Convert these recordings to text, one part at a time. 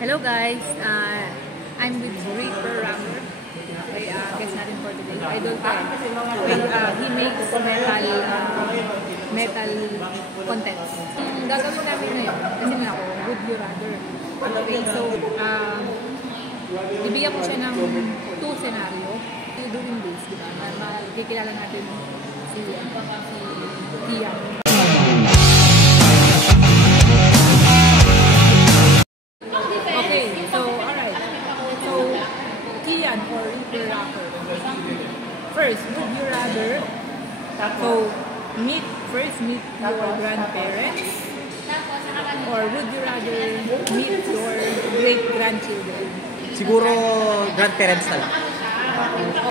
Hello guys, I'm with Reaper Rapper. Okay, guest natin for today. Idol ko. He makes metal contents. Gagawin namin ngayon, kasi nga ako, Would You Rather. Okay, so, bibigyan ko siya ng 2 scenario. Doing this, di ba? Makikilala natin si Tia. Okay, so, alright. So, Kian or Reaper Rapper. First, would you rather meet your grandparents, or would you rather meet your great-grandchildren? Siguro grandparents na lang.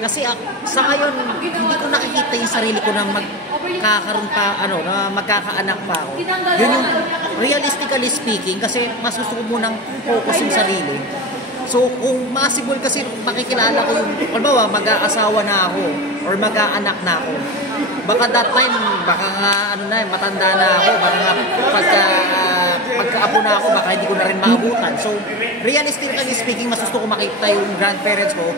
Kasi sa ngayon, hindi ko nakikita yung sarili ko na magkakaroon pa, na magkakaanak pa ako. Yun yung realistically speaking, kasi mas gusto ko munang focus yung sarili. So, kung possible kasi makikilala ko yung, halimbawa, mag-aasawa na ako or mag-aanak na ako. Baka that time, baka nga, matanda na ako, baka nga pagka-apo na ako, baka hindi ko na rin maabutan. So, realistically speaking, mas gusto ko makita yung grandparents ko,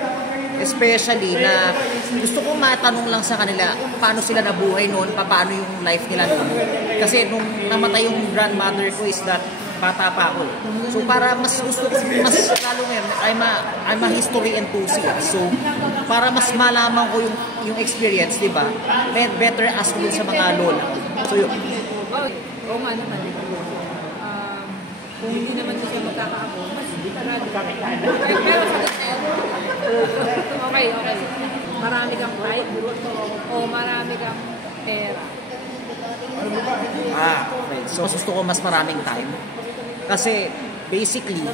especially na gusto ko matanong lang sa kanila paano sila nabuhay noon, paano yung life nila noon. Kasi nung namatay yung grandmother ko is that bata pa ako. So para mas gusto ko, mas lalo ngayon, I'm a history enthusiast. So para mas malaman ko yung experience, di ba? Better ask ko sa mga lola. So yun. Oo nga naman. Kung hindi naman siya magkakaako, mas tarado. Pero okay. Marami kang pride o marami kang pera? Okay. So gusto ko mas maraming time. Kasi basically,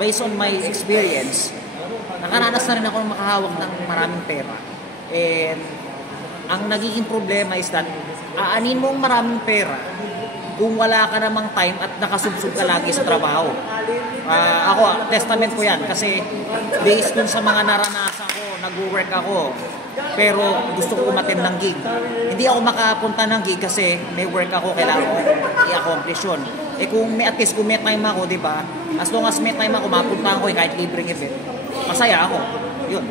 based on my experience, nakaranas na rin ako ng makahawak ng maraming pera. And ang nagiging problema is that aanin mong maraming pera kung wala ka namang time at nakasubsub ka lagi sa trabaho. Ako, testament ko yan kasi based dun sa mga naranasan ko, nag-work ako, pero gusto ko umattend ng gig. Hindi ako makapunta ng gig kasi may work ako, kailangan ko i-accomplish yun. Kung at least kung may time ako, di ba? As long as may time ako, mapunta ako kahit libreng event. Masaya ako. Yun.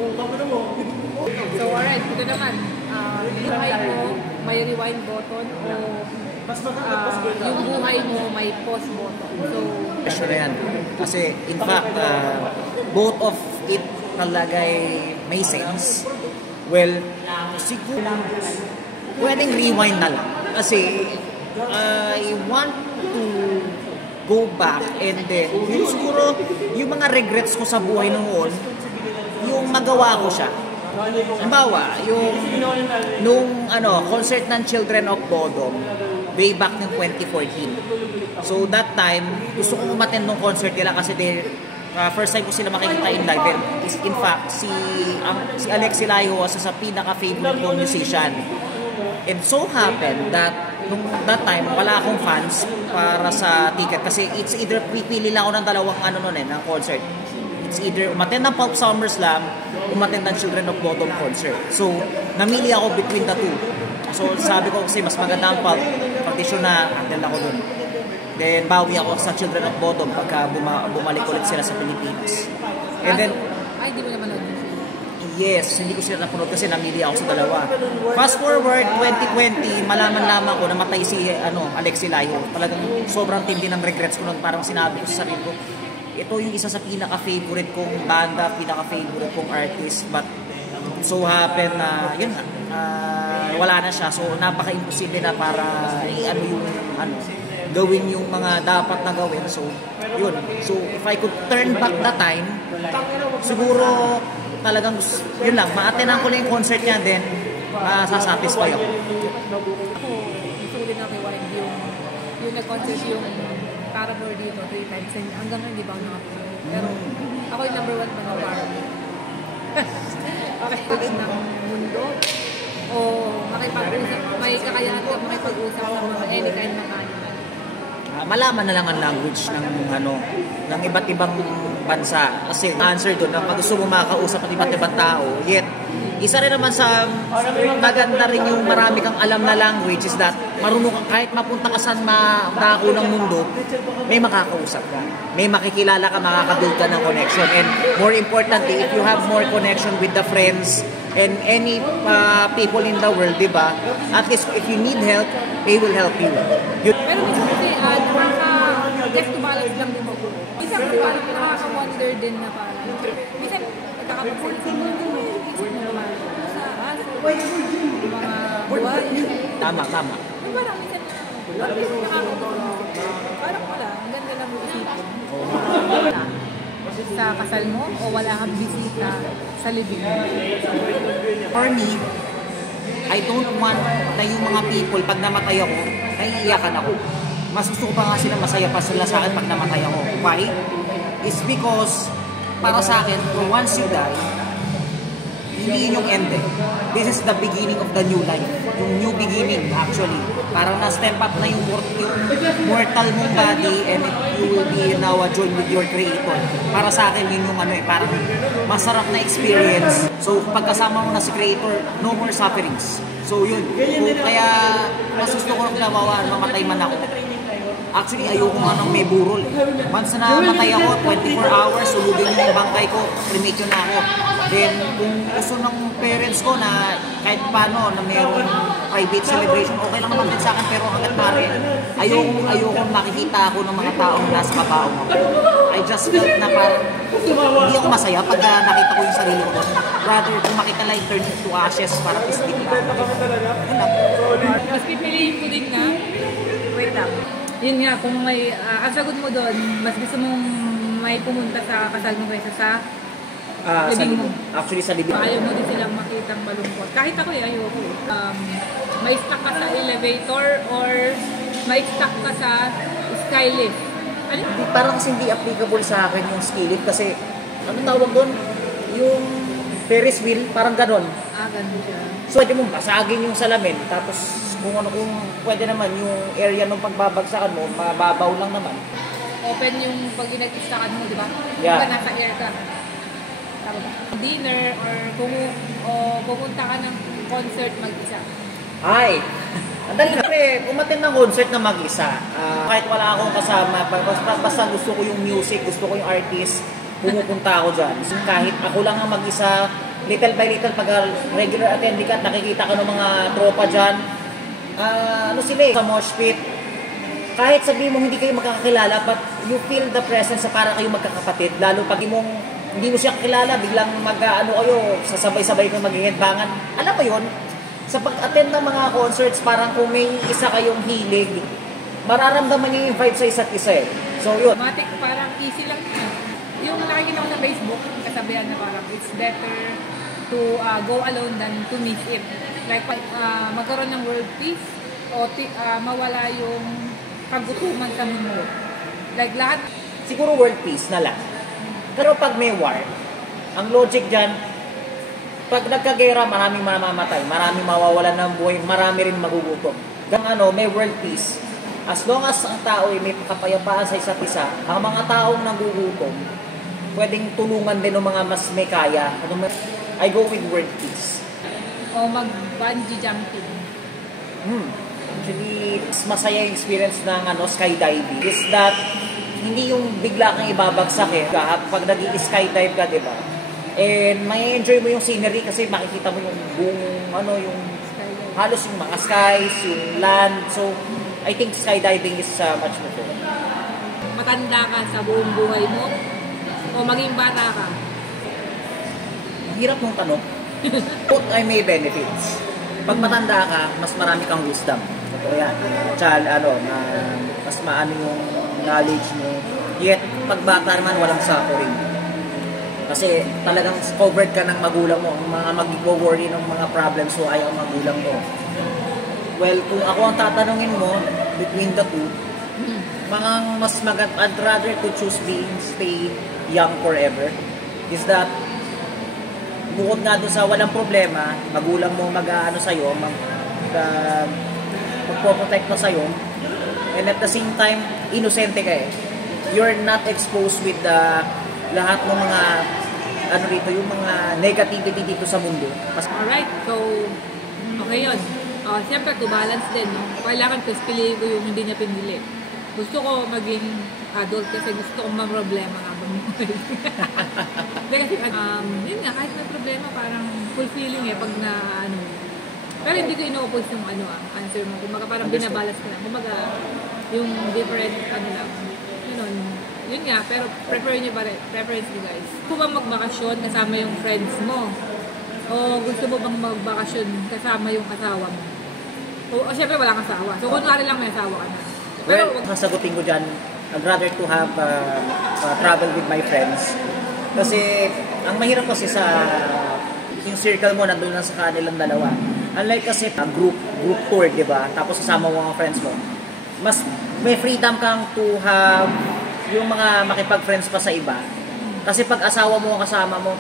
So, alright. Ito naman. May rewind button o yung buhay mo may pause button. So, question na yan. Kasi, in fact, both of it talaga may sense. Well, siguro pwedeng rewind na lang. Kasi, I want to go back and then, siguro, yung mga regrets ko sa buhay noon, yung magawa ko siya. Halimbawa, nung concert ng Children of Bodom, way back ng 2014. So that time, gusto kong umattend ng concert nila kasi first time ko sila makikita in live. And in fact, si Alex Silayo was sa pinaka-favorite kong musician. And so happened that nung that time, wala akong fans para sa ticket kasi it's either pipili lang ako ng dalawang ng concert. It's either umattend ng Pulp SummerSlam, umattend ng Children of Bodom concert. So, namili ako between the two. So, sabi ko kasi mas maganda ang Pulp, pagdisyon na attend ako dun. Then, bawi ako sa Children of Bodom pagka bumalik ulit sila sa Pilipinas. And then, di mo naman nanonood? Yes, hindi ko sila napanood kasi namili ako sa dalawa. Fast forward, 2020, malaman ko namatay si Alex Silayo. Talagang sobrang tindi ng regrets ko nun. Parang sinabi ko sa sarili ko, ito yung isa sa pinaka-favorite kong banda, pinaka-favorite kong artist. But so happen na, yun na, wala na siya. So napaka-imposible na para gawin yung mga dapat na gawin. So yun. So if I could turn back the time, siguro talagang yun lang, ma-attendan ko lang yung concert niya, then sasatisfy ako. Ako, gusto ko din ako rewind yung nag-concert yung Paramore dito 3 times and hanggang hindi ba ako nakapunod. Pero ako yung number 1 pa ng Paramore. Okay, ng mundo o makipag-usap, may kakayahan ka makipag-usap sa mga anytime na kanya. Malaman na lang ang language ng iba't ibang bansa. Kasi answer doon, pag gusto mo makakausap ng iba't ibang tao, yet isa rin naman sa maganda rin yung marami kang alam na language is that marunong ka, kahit mapunta ka saan dako ng mundo, may makakausap ka. May makikilala ka, makakabuild ka ng connection. And more importantly, if you have more connection with the friends and any people in the world, di ba? At least if you need help, they will help you. Pero minsan kasi, just to balance lang din ako. Minsan kasi parang nakaka-wonder din na parang, minsan nakakapagsalita mo, isip mo naman, sa aso, mga buwan. Tama. Yung parang minsan nakakapagsalita, parang wala, ang ganda lang mo isipin. Sa kasal mo o wala kang bisita sa libing mo? For me, I don't want na yung mga people, pag namatay ako, naiiyakan ako. Mas gusto ko pa nga sila masaya pa sila sa akin pag namatay ako. Why? It's because, para sa akin, once you die, hindi yun yung end eh. This is the beginning of the new life. Yung new beginning, actually. Parang na-step up na yung mortal mong body and you will be now joined with your creator. Para sa akin, yun yung parang masarap na experience. So, pagkasama mo na si creator, no more sufferings. So, yun. Kaya, mas gusto ko na mamatay man ako. Actually, ayoko nga nang may burol eh. Once na namatay ako, 24 hours, ulugin yung bangkay ko, cremate na ako. Then, kung gusto ng parents ko na kahit paano na mayroong private celebration, okay lang naman din sa akin, pero hanggat pare, ayoko makikita ako ng mga taong nasa kabaong ako. I just felt na parang hindi ako masaya pag nakita ko yung sarili ko. Rather, kung makita lang turn to ashes, parang isdip na. Mas pipiliin ko din na, wait lang. Yun nga, kung may, ang sagot mo doon, mas gusto mong may pumunta sa kasal mo kaysa sa libing mo. Actually, sa libing. Ayaw mo din silang makitang malungkot. Kahit ako ayoko. May stuck ka sa elevator or may stuck ka sa skylift. Ano? Parang kasi hindi applicable sa akin yung skylift kasi, ano tawag doon? Yung Ferris wheel, parang ganon. Ganon siya. So, pwede mong basagin yung salamin, tapos kung pwede naman yung area ng pagbabagsakan mo, mababaw lang naman. Open yung pag inag-istakan mo, di ba? Yeah. Diba nasa air ka? Tama ba? Dinner or pumunta ka ng concert mag-isa. Ay! Ang dali na umattend ng concert na mag-isa. Kahit wala akong kasama, basta gusto ko yung music, gusto ko yung artist, pumupunta ako dyan. So, kahit ako lang ang mag-isa, little by little, pag regular attendee ka, nakikita ka ng mga tropa dyan, sa mosh pit, kahit sabihin mo hindi kayo magkakakilala, but you feel the presence sa para kayo magkakapatid, lalo pag hindi mo siya kakilala, biglang kayo, sasabay-sabay kang mag-headbangan. Alam mo yun, sa pag-attend ng mga concerts, parang kung may isa kayong hilig, mararamdaman niyo yung vibe sa isa't isa eh. So yun. Matik, parang easy lang yun. Yung nakikita ko sa Facebook, kasabihan na parang it's better to go alone than to miss it. Like, magkaroon ng world peace o mawala yung kagutuman sa mundo. Like, lahat. Siguro world peace na lang. Pero pag may war, ang logic dyan, pag nagkagera, maraming mamamatay, maraming mawawalan ng buhay, marami rin magugutom. May world peace. As long as ang tao ay may kapayapaan sa isa't isa, ang mga taong nagugutom, pwedeng tulungan din ng mga mas may kaya. I go with world peace. O mag-bungee jumping. Actually, masaya yung experience ng skydiving. Is that, hindi yung bigla kang ibabagsak eh. Pag nag-i-skydive ka, di ba? And may enjoy mo yung scenery kasi makikita mo yung buong, yung halos yung mga skies, yung land. So, I think skydiving is much better. Matanda ka sa buong buhay mo o maging bata ka? Hirap mong tanong. Both ay may benefits. Pag matanda ka, mas marami kang wisdom. Totoo yan. Mas maano yung knowledge mo. Yet, pag bata naman, walang suffering. Kasi talagang covered ka ng magulang mo. Ang mga mag-worry ng mga problems mo ay ang magulang mo. Well, kung ako ang tatanungin mo, between the two, mas I'd rather to choose stay young forever. Is that, bukod nga doon sa walang problema, magulang mo sa'yo, magpo-protect na sa'yo, and at the same time, inosente ka eh. You're not exposed with the lahat ng mga ano rito, yung mga negativity dito sa mundo. Alright, so okay yun. Siyempre, to balance din, no? Kailangan ko piliin ko yung hindi niya pinili. Gusto ko maging adult kasi gusto kong problema habang buhay. Hindi kasi, yun nga, kahit may problema, parang fulfilling pag na, pero hindi ko ino-oppose yung answer mo. Kumbaga parang binabalance ko lang. Kumbaga, yung different, lang, yun nga, pero preference niyo guys. Gusto bang magbakasyon kasama yung friends mo? O gusto mo bang magbakasyon kasama yung asawa mo? O syempre walang asawa. So kunwari lang may asawa ka na. Pero masagutin ko dyan, I'd rather to have travel with my friends. Kasi, ang mahirap kasi sa yung circle mo, nandun lang sa kanilang dalawa. Unlike kasi group tour, di ba? Tapos kasama mo mga friends mo. Mas may freedom kang to have yung mga makipag-friends pa sa iba. Kasi pag asawa mo ang kasama mo,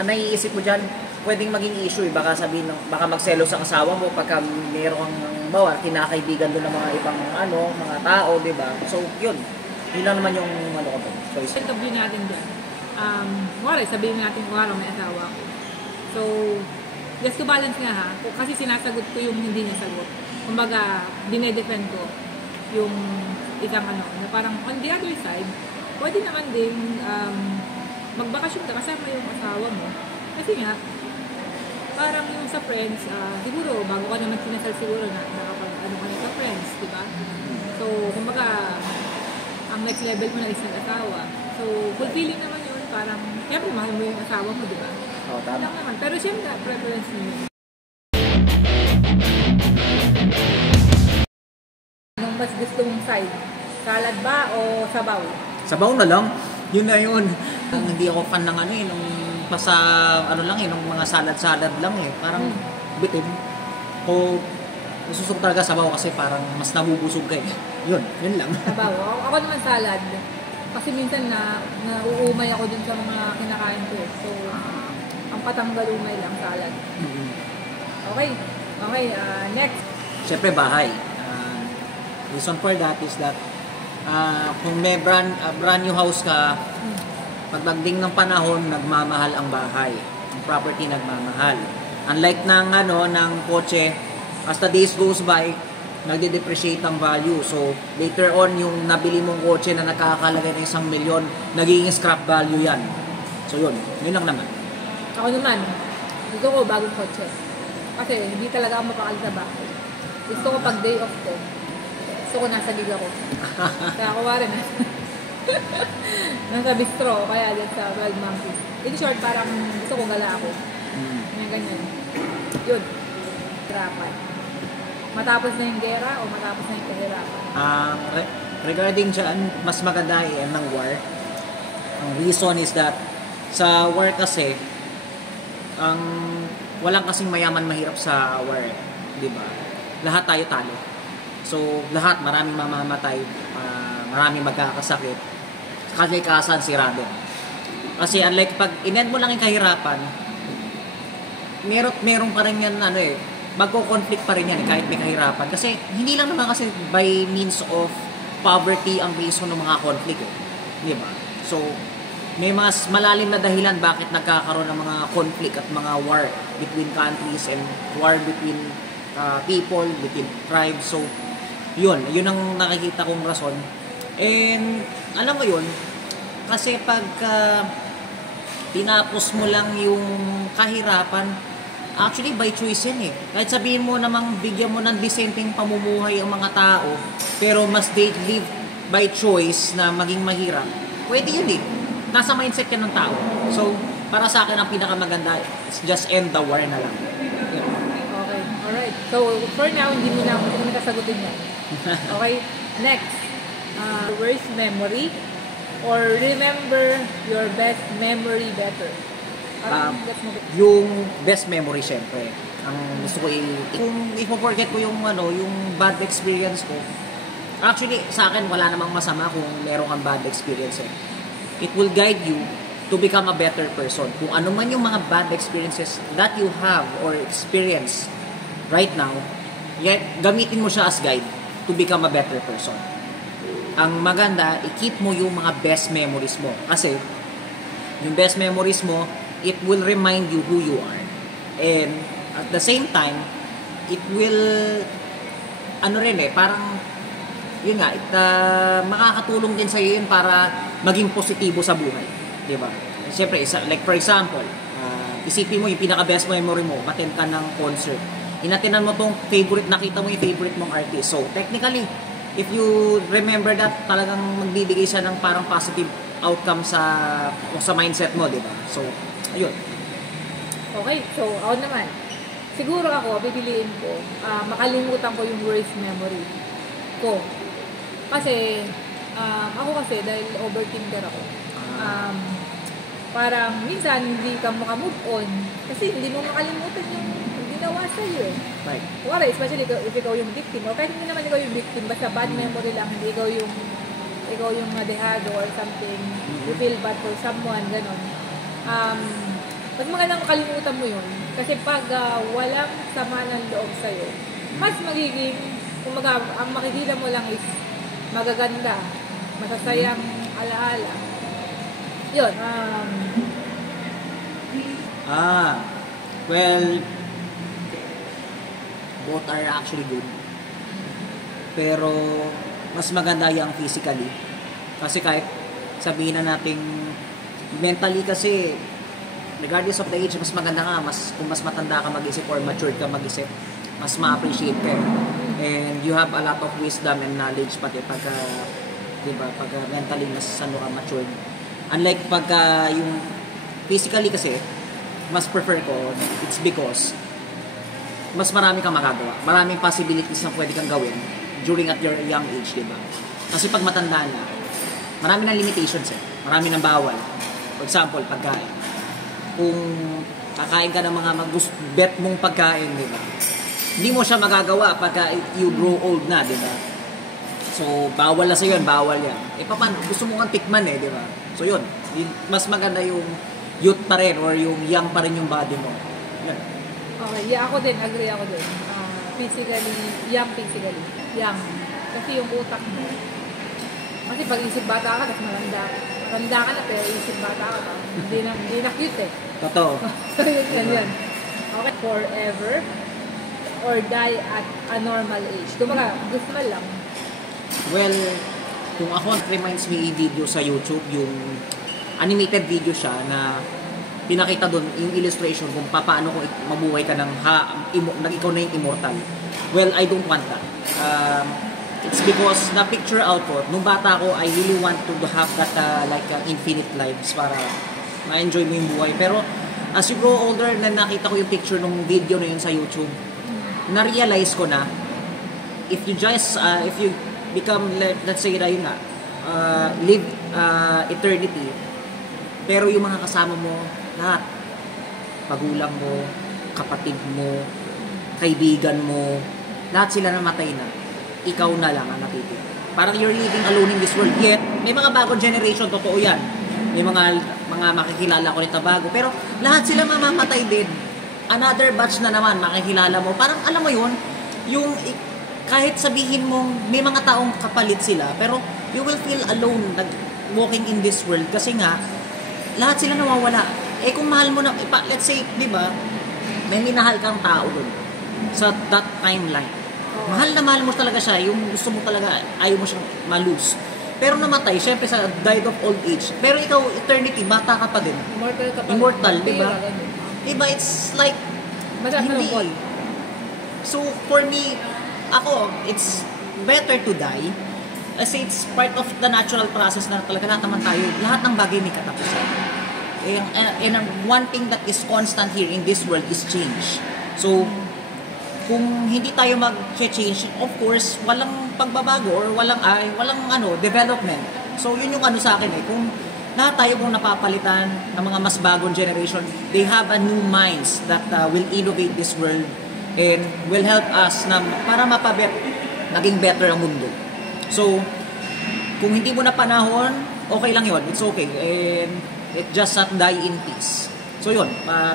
ang naiisip mo dyan, pwedeng maging issue. Baka sabihin, baka magselos ang asawa mo pagka mayroong bawa, kinakaibigan doon ng mga ibang mga tao, di ba? So, yun. Yun lang naman yung choice. Point of view natin dyan. Sabihin natin may asawa ko. So, just to balance nga ha, kasi sinasagot ko yung hindi niya sagot. Kumbaga, dinedefend ko yung isang na parang on the other side, pwede naman din magbakasyon ka kasama yung asawa mo. Kasi nga, parang yung sa friends, siguro, bago ka naman sinasal siguro na nakapag ka sa friends, di ba? So, kumbaga, ang next level mo na is nag-asawa. So, fulfilling naman yun, parang, siyempre, mahal mo yung asawa mo, di ba? Oo, tama. Lang naman. Pero siyempre, preference niyo. Anong mas gusto mong side? Salad ba o sabaw? Sabaw na lang. Yun na yun. Hindi ako fan ng nung basta nung mga salad-salad lang Parang bitin. O gusto talaga sabaw kasi parang mas nabubusog ka Yun lang. Sabaw. Ako naman salad. Kasi minsan nauumay ako dun sa mga kinakain ko So, ang patanggal-umay lang salad. Mm-hmm. Okay, next. Siyempre bahay. Reason for that is that kung may brand new house ka, pagdagding ng panahon, nagmamahal ang bahay. Ang property nagmamahal. Unlike ng kotse, as the days goes by, nagde-depreciate ang value. So, later on, yung nabili mong kotse na nakakalagay ng 1 milyon, nagiging scrap value yan. So, yun lang naman. Ako naman, gusto ko bagong kotse. Kasi hindi talaga ako mapakali sa bahay. Gusto ko pag day off ko, gusto ko nasa gig ako. Kaya ako wari na. Nasa bistro, kaya dyan sa Wild Monkeys. In short, parang gusto ko gala ako. Ganyan. Yun. Hirapan. Matapos na yung gera o matapos na yung kahirapan? Regarding dyan, mas maganda ng war. Ang reason is that sa war kasi, walang kasing mayaman mahirap sa war. Diba? Lahat tayo talo. So, lahat, maraming mamamatay, maraming magkakasakit. Kalikasan sira din. Kasi unlike pag in-end mo lang yung kahirapan, meron pa rin yan, magko-conflict pa rin yan kahit may kahirapan. Kasi hindi lang naman kasi by means of poverty ang reason ng mga conflict. Di ba? So, may mas malalim na dahilan bakit nagkakaroon ng mga conflict at mga war between countries and war between people, between tribes. So, yun ang nakikita kong rason. And, alam mo yun, kasi pag tinapos mo lang yung kahirapan, actually by choice yan Kahit sabihin mo namang bigyan mo ng disenteng pamumuhay ang mga tao, pero mas they live by choice na maging mahirap, pwede yun Nasa mindset yan ng tao. So, para sa akin ang pinakamaganda is just end the war na lang. Okay, alright. So, for now, hindi mo kasagutin yan. Okay, next. Worst memory or remember your best memory better? Yung best memory, syempre. Ang gusto ko kung i-forget ko yung bad experience ko, actually, sa akin, wala namang masama kung meron kang bad experience It will guide you to become a better person. Kung ano man yung mga bad experiences that you have or experience right now, yet gamitin mo siya as guide to become a better person. Ang maganda, i-keep mo yung mga best memories mo. Kasi, Yung best memories mo, it will remind you who you are. And at the same time, it will, parang, yun nga, makakatulong din sa'yo yun para maging positibo sa buhay. Diba? Siyempre, like for example, isipin mo yung pinaka-best memory mo, attend ka ng concert. Inatinan mo tong nakita mo yung favorite mong artist. So, technically, if you remember that, talagang magbibigay siya ng parang positive outcome sa mindset mo, di ba? So, ayun. Okay, so ako naman. Siguro ako, pipiliin ko, makalimutan ko yung worst memory ko. Kasi, ako kasi, dahil overthinker ako, parang minsan hindi ka makamove on kasi hindi mo makalimutan yung ginawa sa'yo eh. Right. Wala, especially if ikaw yung victim o kahit hindi naman ikaw yung victim, basta bad memory lang, hindi ikaw yung nadehado or something, you feel bad for someone, gano'n. Mas magandang makalimutan mo yun kasi pag walang sama ng loob sa'yo, mas magiging, ang makikita mo lang is magaganda, masasayang alaala. Yun. Well, both are actually good. Pero, mas maganda yung physically. Kasi kahit sabihin na natin, mentally kasi, regardless of the age, mas maganda ka, kung mas matanda ka mag-isip or matured ka mag-isip, mas ma-appreciate ka. And you have a lot of wisdom and knowledge pati pagka mentally mas matured. Unlike pagka yung physically kasi, mas prefer ko, it's because mas marami kang magagawa. Maraming possibilities na pwede kang gawin during at your young age, diba? Kasi pag matanda na, marami ng limitations eh. Marami ng bawal. For example, pagkain. Kung kakain ka ng mga bet mong pagkain, diba? Hindi mo siya magagawa pagka you grow old na, diba? So, bawal na sa'yo yun, bawal yan. Paano? Gusto mo kang tikman eh, di ba? So, yun. Mas maganda yung youth pa rin or yung young pa rin yung body mo. Yun. Okay, yeah, ako din, agree ako din. Physically. Young. Kasi yung utak mo. Kasi pag isip bata ka, tapos matanda ka na, pero isip bata ka pa. Hindi na cute eh. Totoo. Yan. Okay, forever or die at a normal age. Kumbaga, gusto mo lang. Well, kung ako, it reminds me video sa YouTube, yung animated video siya na pinakita doon yung illustration kung paano kung mabuhay ka ng ikaw na yung immortal. Well, I don't want that. It's because the picture output, nung bata ko, I really want to have that infinite lives para ma-enjoy mo yung buhay. Pero as you grow older, na nakita ko yung picture nung video na yun sa YouTube, na-realize ko na if you become, let's say na yun nga, live eternity, pero yung mga kasama mo, lahat, pagulang mo, kapatid mo, kaibigan mo, lahat sila namatay na, ikaw na lang ang natitira. Parang you're living alone in this world. Yet, may mga bagong generation, totoo yan. May mga makikilala ko nito bago, pero lahat sila mamamatay din. Another batch na naman, makikilala mo. Parang alam mo yun, yung kahit sabihin mong may mga taong kapalit sila, pero you will feel alone walking in this world kasi nga, lahat sila nawawala. Kung mahal mo na, let's say, di ba, may minahal kang tao dun sa that timeline. Mahal na mahal mo talaga siya, yung gusto mo talaga, ayaw mo siyang malose. Pero namatay, syempre sa died of old age. Pero ikaw, eternity, bata ka pa din. Immortal ka pa. Immortal, di ba? Diba, it's like, hindi. So, for me, ako, it's better to die. Kasi it's part of the natural process na talaga lahat naman tayo. Lahat ng bagay may katapusan. And one thing that is constant here in this world is change. So, kung hindi tayo mag-change, of course, walang pagbabago or walang development. So, yun yung sa akin eh. Kung lahat tayo kung napapalitan ng mga mas bagong generation, they have a new minds that will innovate this world and will help us na para naging better ang mundo. So, kung hindi mo na panahon, okay lang yun. It's okay. And it just not die in peace. So, yun.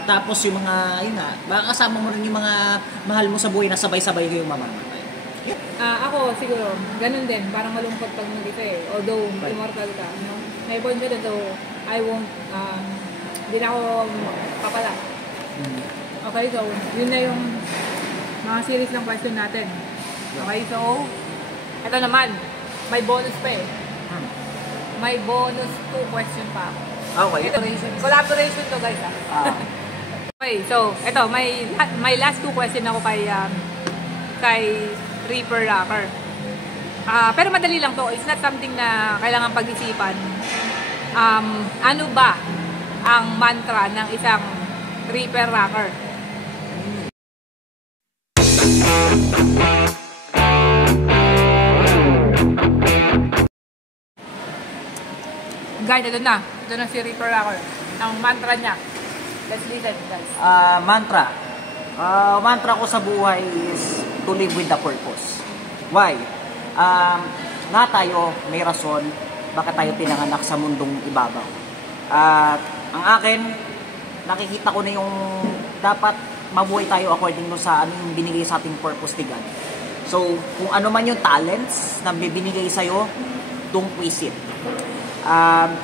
Tapos yung mga, baka kasama mo rin yung mga mahal mo sa buhay na sabay-sabay kayong mamamatay. Ako, siguro, ganun din. Parang malungkot pag nandito eh. Although, immortal ka. No? May point ka dito. I won't, hindi na ako papala. Okay, so, yun na yung mga series ng question natin. Okay, so, ito naman, may bonus pa eh. May bonus 2 question pa ako. Okay. Collaboration to guys Okay, so, ito, may last 2 question ako kay Reaper Rocker. Pero madali lang to. It's not something na kailangan pag-isipan. Ano ba ang mantra ng isang Reaper Rocker? Guys, ito na. Ito na si Reaper Rocker. Ang mantra niya. Let's listen, guys. Mantra. Mantra ko sa buhay is to live with the purpose. Why? Nga tayo may rason bakit tayo pinanganak sa mundong ibabaw. At ang akin, nakikita ko na yung dapat mabuhay tayo according to sa ano yung binigay sa ating purpose ni God. So, kung ano man yung talents na binigay sa'yo, don't waste it.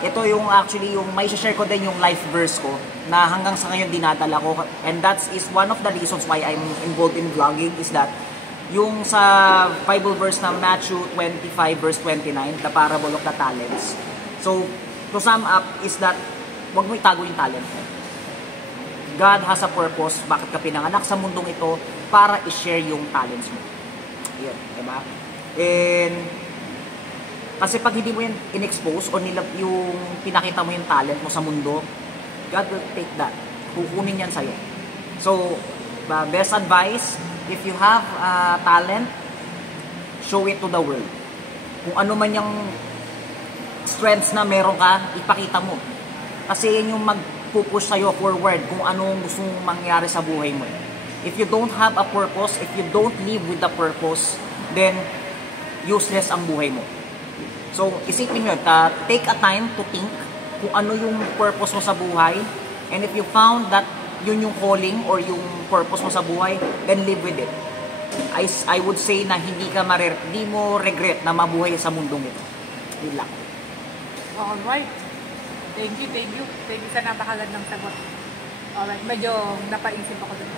Ito yung actually yung may share ko din yung life verse ko na hanggang sa ngayon dinadala ko, and that is one of the reasons why I'm involved in vlogging is that yung sa Bible verse na Matthew 25 verse 29, the parable of the talents. So, to sum up is that huwag mo itago yung talent. God has a purpose bakit ka pinanganak sa mundong ito para i-share yung talents mo. Yan, diba? And kasi pag hindi mo yan in-expose o yung pinakita mo yung talent mo sa mundo, God will take that. Kukunin yan sa'yo. So, best advice, if you have talent, show it to the world. Kung ano man yung strengths na meron ka, ipakita mo. Kasi yan yung magpupush sa'yo forward kung anong gusto mong mangyari sa buhay mo. If you don't have a purpose, if you don't live with the purpose, then useless ang buhay mo. So, isipin nyo, take a time to think kung ano yung purpose mo sa buhay. And if you found that yun yung calling or yung purpose mo sa buhay, then live with it. I would say na hindi mo regret na mabuhay sa mundong ito. Yun lang. Alright. Thank you. Thank you sa napakagandang sagot. Alright, medyo napaisip ako dun.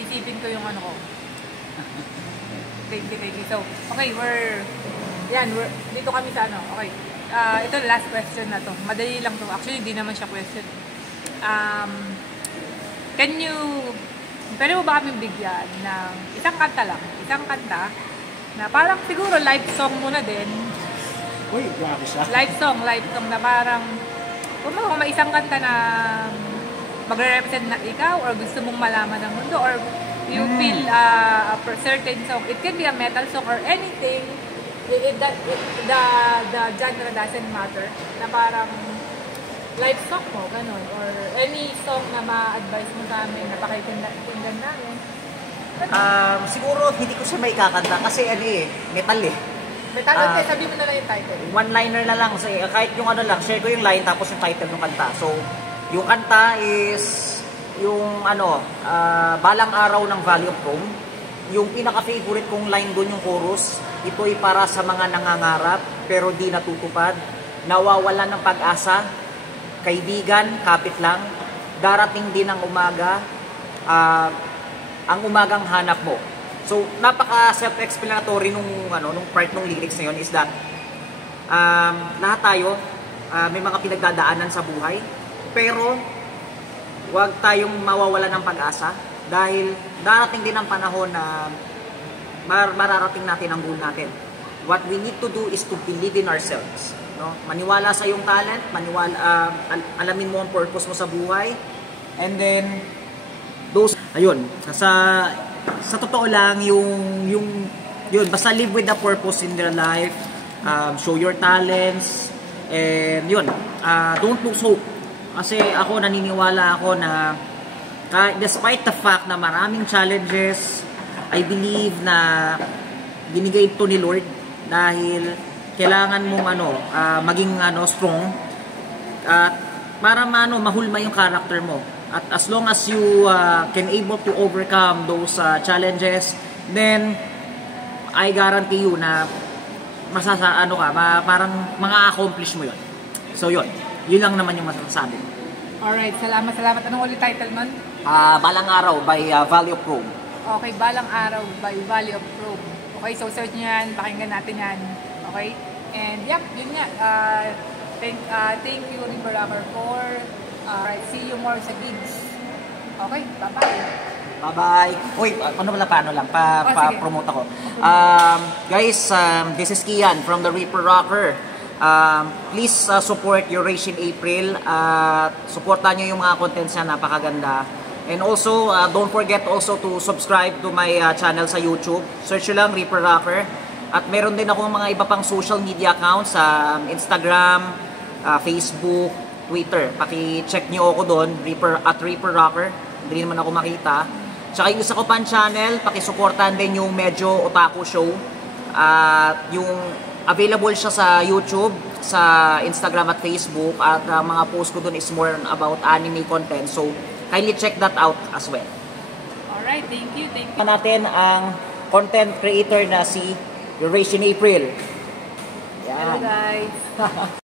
Iisipin ko yung ano ko. Thank you. So, okay, dito kami sa ano. Okay. Ito last question na to. Madali lang to. Actually, hindi naman siya question. Pwede mo ba kami bigyan ng isang kanta lang? Isang kanta na parang siguro live song muna din. Uy, grabe siya. Live song na parang kung may isang kanta na magre-represent na ikaw or gusto mong malaman ng mundo or you feel a certain song. It can be a metal song or anything. The genre doesn't matter. Na parang live song mo, ganun. Or any song na ma-advise mo sa amin, na pakikinggan namin. Siguro hindi ko siya may kakanta kasi metal eh. Metal, sabi mo na lang yung title. One-liner na lang. So, kahit yung ano lang, share ko yung line tapos yung title ng kanta. So, yung kanta is yung Balang Araw ng Valley of Rome. Yung pinaka-favorite kong line doon yung chorus, ito'y para sa mga nangangarap pero di natutupad, nawawalan ng pag-asa, kaibigan, kapit lang, darating din ang umaga, ang umagang hanap mo. So, napaka self-explanatory nung part ng lyrics na yun is that lahat tayo may mga pinagdadaanan sa buhay, pero huwag tayong mawawalan ng pag-asa dahil darating din ang panahon na mararating natin ang goal natin. What we need to do is to believe in ourselves. No? Maniwala sa iyong talent, alamin mo ang purpose mo sa buhay, and then sa totoo lang yun basta live with the purpose in their life, show your talents, and don't lose hope. Kasi ako naniniwala ako na despite the fact na maraming challenges, I believe na binigay ito ni Lord dahil kailangan mong maging strong at para mahulma yung character mo. At as long as you can able to overcome those challenges, then I guarantee you na parang mga accomplish mo yun. So yun. Yun lang naman yung masasabi. Alright, salamat. Anong ulit title nun? Balang Araw by Valley of Rome. Okay, Balang Araw by Valley of Rome. Okay, so search nyo yan, pakinggan natin yan. Okay? And yep, yun nga. Thank you, River Rapper, for see you more sa gigs. Okay, bye-bye. Bye-bye. Uy, paano lang, sige. promote ako. Guys, this is Kian from the Reaper Rocker. Please support Eurasian April. Supportan nyo yung mga contents niya, napakaganda. And also, don't forget also to subscribe to my channel sa YouTube. Search nyo lang, Reaper Rocker. At meron din ako mga iba pang social media accounts sa Instagram, Facebook, Twitter. Paki-check nyo ako doon, Reaper Rocker. Hindi naman ako makita. Tsaka yung isa ko pang channel, pakisuportahan din yung Medyo Otaku Show. At yung available siya sa YouTube, sa Instagram at Facebook. At mga post ko doon is more about anime content. So, kindly check that out as well. Alright, thank you. Natin ang content creator na si Eurasian April. Yan. Hello guys.